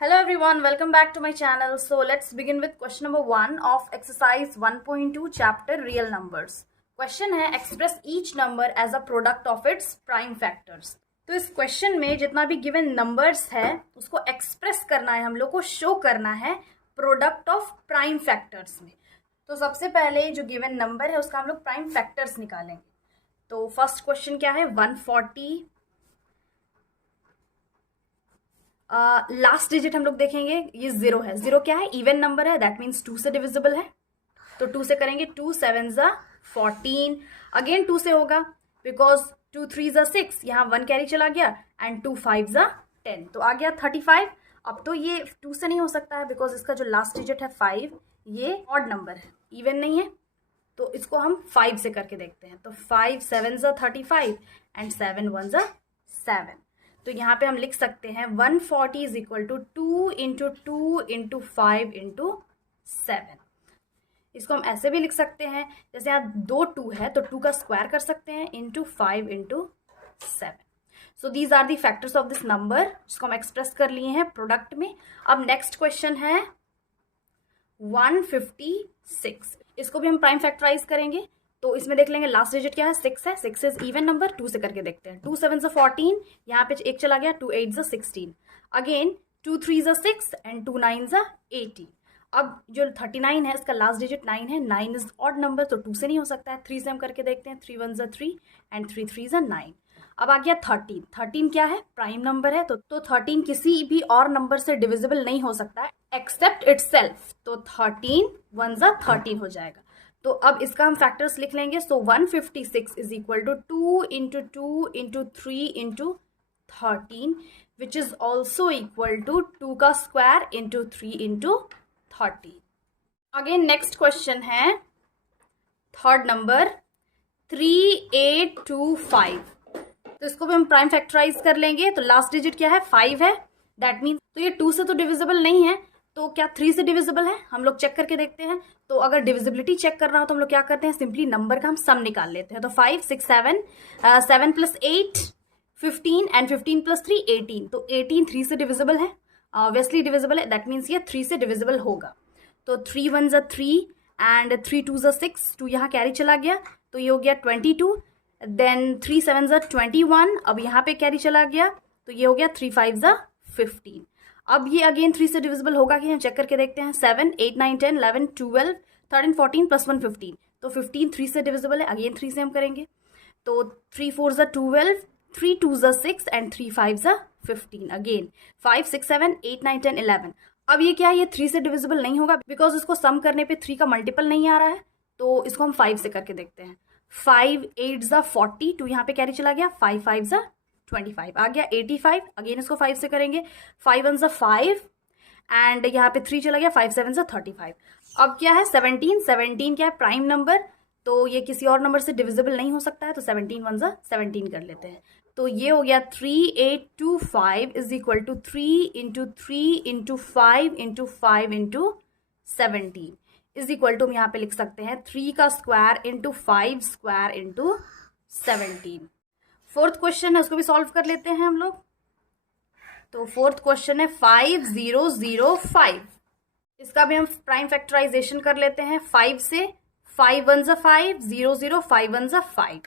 Hello everyone, welcome back to my channel. So let's begin with question number 1 of exercise 1.2 chapter real numbers. Question है express each number as a product of its prime factors. तो इस question में जितना भी given numbers है उसको express करना है, हम लोग को शो करना है प्रोडक्ट ऑफ प्राइम फैक्टर्स में. तो सबसे पहले जो गिवन नंबर है उसका हम लोग प्राइम फैक्टर्स निकालेंगे. तो फर्स्ट क्वेश्चन क्या है, 140. लास्ट डिजिट हम लोग देखेंगे, ये 0 है. 0 क्या है, इवन नंबर है, दैट मीन्स 2 से डिविजिबल है. तो 2 से करेंगे, 2 7 ज़ा 14. अगेन 2 से होगा बिकॉज 2 3 ज़ा 6, यहाँ 1 कैरी चला गया, एंड 2 5 ज़ा 10, तो आ गया 35. अब तो ये 2 से नहीं हो सकता है बिकॉज इसका जो लास्ट डिजिट है 5, ये ऑड नंबर है, इवन नहीं है. तो इसको हम 5 से करके देखते हैं. तो 5 7 ज़ा 35 एंड 7 1 ज़ा 7. तो यहाँ पे हम लिख सकते हैं 140 is equal to 2 into 2 into 5 into 7. इसको हम ऐसे भी लिख सकते हैं, जैसे यहाँ 2 2 है तो 2 का स्क्वायर कर सकते हैं into 5 into 7. So these are the factors of this number, जिसको हम एक्सप्रेस कर लिए हैं प्रोडक्ट में. अब नेक्स्ट क्वेश्चन है 156. इसको भी हम प्राइम फैक्टराइज करेंगे. तो इसमें देख लेंगे लास्ट डिजिट क्या है, 6 है. 6 इज इवन नंबर. 2 से करके देखते हैं. 2 7 ज़ा 14, यहाँ पे 1 चला गया. 2 8 ज़ा 16. अगेन 2 3 ज़ा 6 एंड 2 9 ज़ा 18. अब जो 39 है इसका लास्ट डिजिट 9 है. 9 इज ऑड नंबर, तो 2 से नहीं हो सकता है. 3 से हम करके देखते हैं. 3 1 ज़ा 3 एंड 3 3 ज़ा 9. अब आ गया 13. 13 क्या है, प्राइम नंबर है. तो 13 किसी भी और नंबर से डिविजिबल नहीं हो सकता है एक्सेप्ट इटसेल्फ. तो 13 1 ज़ा 13 हो जाएगा. तो अब इसका हम फैक्टर्स लिख लेंगे. So 156 is equal to 2 into 2 into 3 into 13, which is also equal to 2 का square into 3 into 13. Again next question है थर्ड नंबर 3825. तो इसको भी हम प्राइम फैक्टराइज कर लेंगे. तो लास्ट डिजिट क्या है, 5 है. दैट मीन्स तो ये 2 से तो डिविजिबल नहीं है, तो क्या 3 से डिविजिबल है, हम लोग चेक करके देखते हैं. तो अगर डिविजिबिलिटी चेक करना हो तो हम लोग क्या करते हैं, सिंपली नंबर का हम सम निकाल लेते हैं. तो 5 6 7 7 प्लस 8 15 एंड 15 प्लस 3 18. तो 18 3 से डिविजिबल है, ऑब्वियसली डिविजिबल है. दैट मीन्स ये 3 से डिविजिबल होगा. तो 3 1 ज़ा 3 एंड 3 2 ज़ा 6. 2 यहाँ कैरी चला गया, तो ये हो गया 22. देन 3 7 ज़ा 21. अब यहाँ पे कैरी चला गया, तो ये हो गया 3 5 ज़ा 15. अब ये अगेन 3 से डिविजिबल होगा कि हम चेक करके देखते हैं. 7 8 9 10 11 12 13 14 प्लस 1 15. तो 15 3 से डिविजिबल है, अगेन 3 से हम करेंगे. तो 3 4 ज़ा 12 3 2 ज़ा 6 एंड 3 5 ज़ा 15. अगेन 5 6 7 8 9 10 11. अब ये क्या है, ये 3 से डिविजिबल नहीं होगा बिकॉज इसको सम करने पे 3 का मल्टीपल नहीं आ रहा है. तो इसको हम 5 से करके देखते हैं. 5 8 ज़ा 40. 2 यहाँ पे कैरी चला गया. 5 5 ज़ा 25 आ गया 85. अगेन इसको 5 से करेंगे. 5 1 ज़ा 5 एंड यहाँ पे 3 चला गया. 5 7 ज़ा 35. अब क्या है, 17. 17 क्या है, प्राइम नंबर. तो ये किसी और नंबर से डिविजिबल नहीं हो सकता है. तो 17 1 ज़ा 17 कर लेते हैं. तो ये हो गया 3825 is equal to 3 into 3 into 5 into 5 into 17 is equal to हम यहाँ पे लिख सकते हैं 3 का square into 5 square into 17. Fourth question है, उसको भी सॉल्व कर लेते हैं हम लोग. तो फोर्थ क्वेश्चन है 5005. इसका भी हम प्राइम फैक्टराइजेशन कर लेते हैं 5 से. 5 1 ज़ा 5 0 0 5 1 ज़ा 5.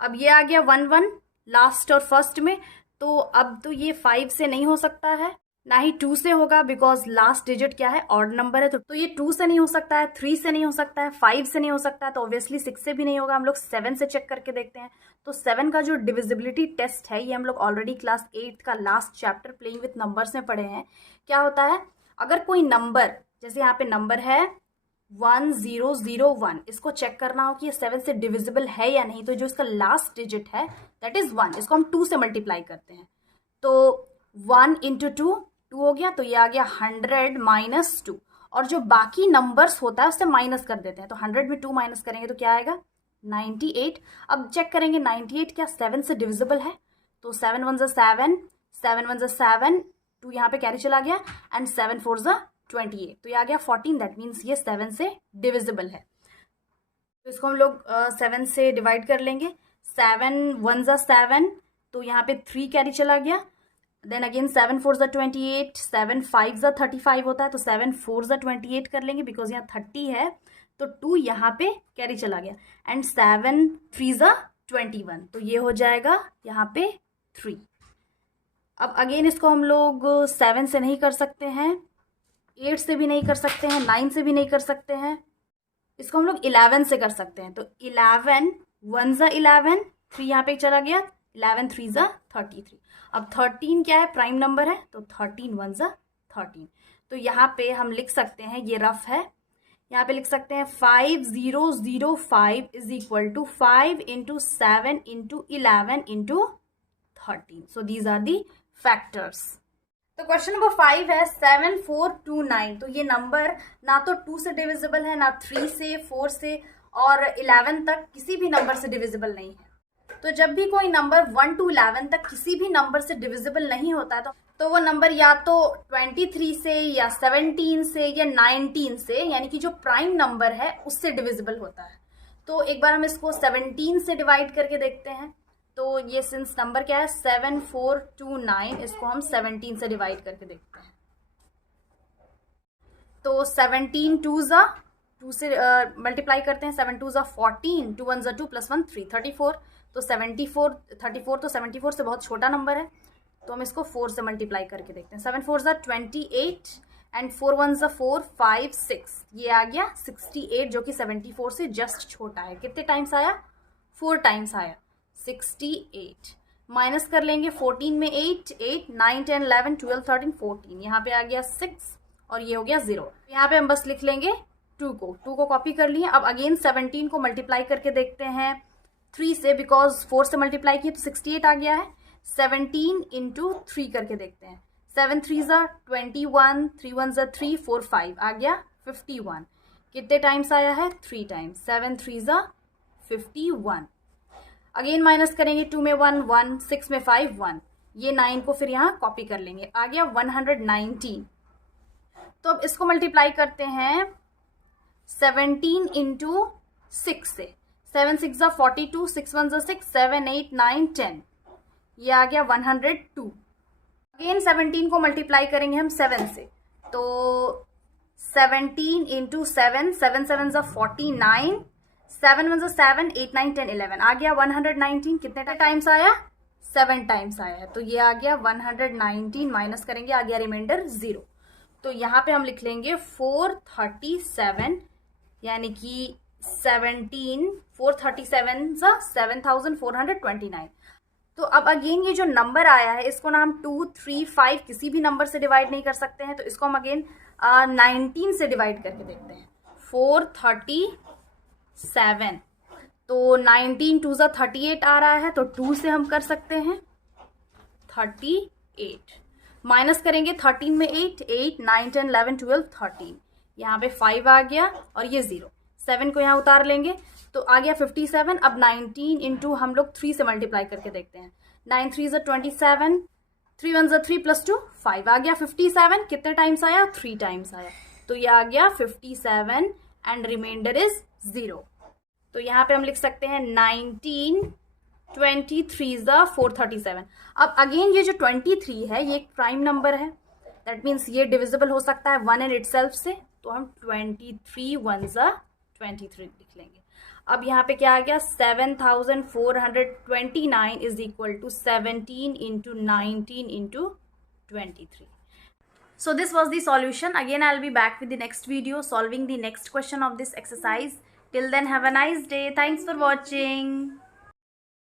अब ये आ गया 1 1 लास्ट और फर्स्ट में. तो अब तो ये 5 से नहीं हो सकता है, ना ही 2 से होगा बिकॉज लास्ट डिजिट क्या है, ऑड नंबर है. तो ये 2 से नहीं हो सकता है, 3 से नहीं हो सकता है, 5 से नहीं हो सकता है, तो ऑब्वियसली 6 से भी नहीं होगा. हम लोग 7 से चेक करके देखते हैं. तो 7 का जो डिविजिबिलिटी टेस्ट है ये हम लोग ऑलरेडी क्लास 8 का last chapter playing with numbers में पढ़े हैं. क्या होता है, अगर कोई नंबर, जैसे यहाँ पे नंबर है 1001, इसको चेक करना हो कि ये 7 से डिविजिबल है या नहीं, तो जो इसका लास्ट डिजिट है दैट इज 1, इसको हम 2 से मल्टीप्लाई करते हैं. तो 1 इंटू 2 2 हो गया. तो ये आ गया 100 माइनस 2. और जो बाकी नंबर्स होता है उससे माइनस कर देते हैं. तो 100 में 2 माइनस करेंगे तो क्या आएगा, 98. अब चेक करेंगे 98 क्या 7 से डिविजिबल है. तो 7 1 ज़ा 7 7 1 ज़ा 7. 2 यहाँ पे कैरी चला गया एंड 7 4 ज़ा 28. तो ये आ गया 14. दैट मीन्स ये 7 से डिविजिबल है. तो इसको हम लोग 7 से डिवाइड कर लेंगे. 7 1 ज़ा 7. तो यहाँ पे 3 कैरी चला गया. देन अगेन 7 4 ज़ा 28, 7 5 ज़ा 35 होता है, तो 7 4 ज़ा 28 कर लेंगे बिकॉज यहाँ 30 है, तो 2 यहाँ पे कैरी चला गया, एंड 7 3 ज़ा 21, तो ये हो जाएगा यहाँ पे 3। अब अगेन इसको हम लोग 7 से नहीं कर सकते हैं, 8 से भी नहीं कर सकते हैं, 9 से भी नहीं कर सकते हैं, इसको हम लोग 11 से कर सकते हैं। तो 11 1 ज़ा 11, 3 यहाँ पे चला गया, 11 3 ज़ा 33। अब 13 क्या है, प्राइम नंबर है, तो 13 1 ज़ा 13। तो यहाँ पे हम लिख सकते हैं, ये रफ है, यहाँ पे लिख सकते हैं 5005 is equal to 5 into 7 into 11 into 13। So these are the factors. तो क्वेश्चन नंबर 5 है 7429। तो ये नंबर ना तो 2 से डिविजिबल है, ना 3 से, 4 से और 11 तक किसी भी नंबर से डिविजिबल नहीं है। तो जब भी कोई नंबर 1 to 11 तक किसी भी नंबर से डिविजिबल नहीं होता है तो वो नंबर या तो 23 से या 17 से या 19 से, यानी कि जो प्राइम नंबर है उससे डिविजिबल होता है। तो एक बार हम इसको 17 से डिवाइड करके देखते हैं। तो ये सिंस नंबर क्या है 7429, इसको हम 17 से डिवाइड करके देखते हैं। तो 17 2 ज़ा 2 से मल्टीप्लाई करते हैं, 7 2 ज़ा 14, 2 1 ज़ा 2 + 1 3 34। तो 34 तो 74 से बहुत छोटा नंबर है, तो हम इसको 4 से मल्टीप्लाई करके देखते हैं। 7 4 ज़ा 28 एंड 4 1 ज़ा 4 5 6, ये आ गया 68 जो कि 74 से जस्ट छोटा है। कितने टाइम्स आया, 4 टाइम्स आया, 68। माइनस कर लेंगे 14 में 8 8 9 10 11 12 13 14, यहाँ पे आ गया 6 और ये हो गया 0। यहाँ पे हम बस लिख लेंगे 2 को कॉपी कर लिए। अब अगेन 17 को मल्टीप्लाई करके देखते हैं 3 से, बिकॉज 4 से मल्टीप्लाई किए तो 68 आ गया है। 17 इंटू 3 करके देखते हैं, 7 3 ज़ा 21, 3 1 ज़ा 3 4 5 आ गया 51। कितने टाइम्स आया है, 3 टाइम्स, 7 3 ज़ा 51। अगेन माइनस करेंगे, 2 में 1 1, 6 में 5 1, ये 9 को फिर यहाँ कॉपी कर लेंगे, आ गया 119। तो अब इसको मल्टीप्लाई करते हैं 17 इंटू 6 से, 7 6 ज़ा 42, 6 1 ज़ा 6, 7 8 9 10, ये आ गया 102। अगेन 17 को मल्टीप्लाई करेंगे हम 7 से, तो 17 इंटू 7, 7 7 ज़ा 49, 7 1 ज़ा 7, 8 9 10 11, आ गया 119। कितने टाइम्स आया, 7 टाइम्स आया है, तो ये आ गया 119। माइनस करेंगे, आ गया रिमाइंडर 0। तो यहाँ पे हम लिख लेंगे 437, यानी कि 437 ज़ा 7429। तो अब अगेन ये जो नंबर आया है इसको ना हम 2 3 5 किसी भी नंबर से डिवाइड नहीं कर सकते हैं, तो इसको हम अगेन 19 से डिवाइड करके देखते हैं। 437, तो 19 2 ज़ा 38 आ रहा है, तो 2 से हम कर सकते हैं 38। माइनस करेंगे 13 में 8 8 9 10 11 12 13, यहाँ पे 5 आ गया और ये 0, 7 को यहाँ उतार लेंगे तो आ गया 57। अब 19 इंटू हम लोग 3 से मल्टीप्लाई करके देखते हैं, 9 3 ज़ा 27, 3 1 ज़ा 3 + 2 5, आ गया 57। कितने टाइम्स आया, 3 टाइम्स आया, तो ये आ गया 57 एंड रिमाइंडर इज 0। तो यहाँ पे हम लिख सकते हैं 19 23 ज़ा 437। अब अगेन ये जो 23 है ये एक प्राइम नंबर है, दैट मीन्स ये डिविजिबल हो सकता है 1 इन इटसेल्फ से, तो हम 23 1 ज़ा 23 लिख लेंगे। अब यहाँ पे क्या आ गया, 7429 is equal to 17 into 19 into 23। So this was the solution. Again I'll be back with the next video solving the next question of this exercise. Till then, have a nice day. Thanks for watching.